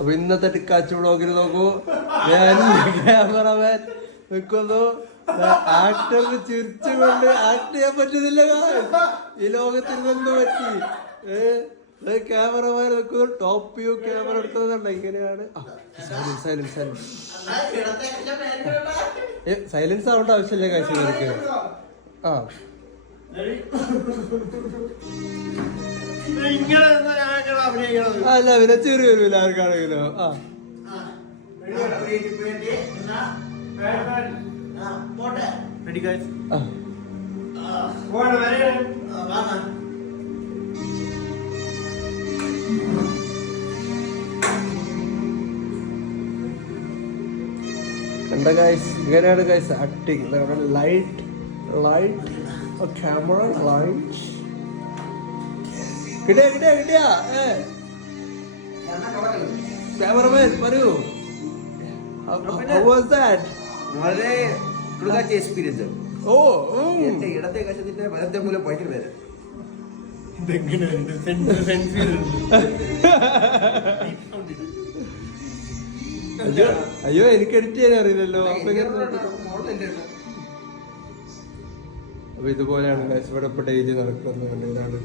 അപ്പൊ ഇന്നത്തെ ടിക്കാച്ചു വ്ളോഗിൽ നോക്കൂ, ഞാൻ ക്യാമറമാൻ നിൽക്കുന്നു. ആക്ടറിന് ചിരിച്ചുകൊണ്ട് ആക്ട് ചെയ്യാൻ പറ്റുന്നില്ല. ഈ ലോകത്തിന് എന്ത് പറ്റി? ക്യാമറമാൻ നിൽക്കുന്നു, ടോപ്പ് വ്യൂ ക്യാമറ എടുത്തതുണ്ട്. ഇങ്ങനെയാണ്. സൈലൻസ് ആവേണ്ട ആവശ്യമില്ല കാശിക്ക്. ആ അല്ല പിന്നെ ചെറിയ വരൂല ആർക്കാണെങ്കിലോ. ആ കണ്ട ഗൈസ്, ഇങ്ങനെയാണ് guys acting. Light camera light കിട്ടിയാ ക്യാമറമാൻ പറയൂ. വളരെ എക്സ്പീരിയൻസ്. ഓ എന്റെ ഇടത്തെ കശത്തിന്റെ വലത്തെ മൂലം പോയിട്ട് വരെ അയ്യോ എനിക്ക് എഡിറ്റ് ചെയ്യാൻ അറിയില്ലല്ലോ. അപ്പൊ ഇതുപോലെയാണ് ഇവിടെ ഇപ്പൊ ഡെയിലി നടക്കുന്നത്. ഇതാണ്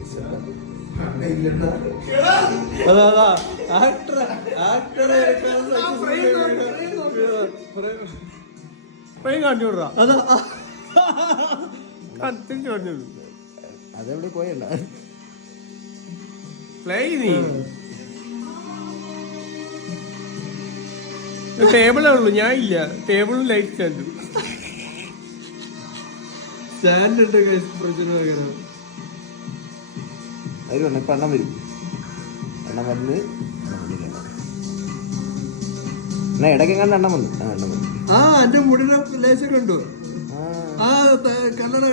അതാ ആക്ടറെ കാണിച്ചുവിടാ. അതെവിടെ പോയല്ല ടേബിളേ ഉള്ളു, ഞാൻ ഇല്ല. ടേബിളും ലൈറ്റ് സ്റ്റാൻഡും സ്റ്റാൻഡ് അതിലുണ്ട്. ഇപ്പൊ എണ്ണം വരും. എണ്ണം വന്ന് എന്നാ ഇടയ്ക്ക് കണ്ട എണ്ണം വന്നു. എണ്ണം വന്നു. ആ എന്റെ മുടിയുടെ ലേശം കണ്ടു. ആ കണ്ണട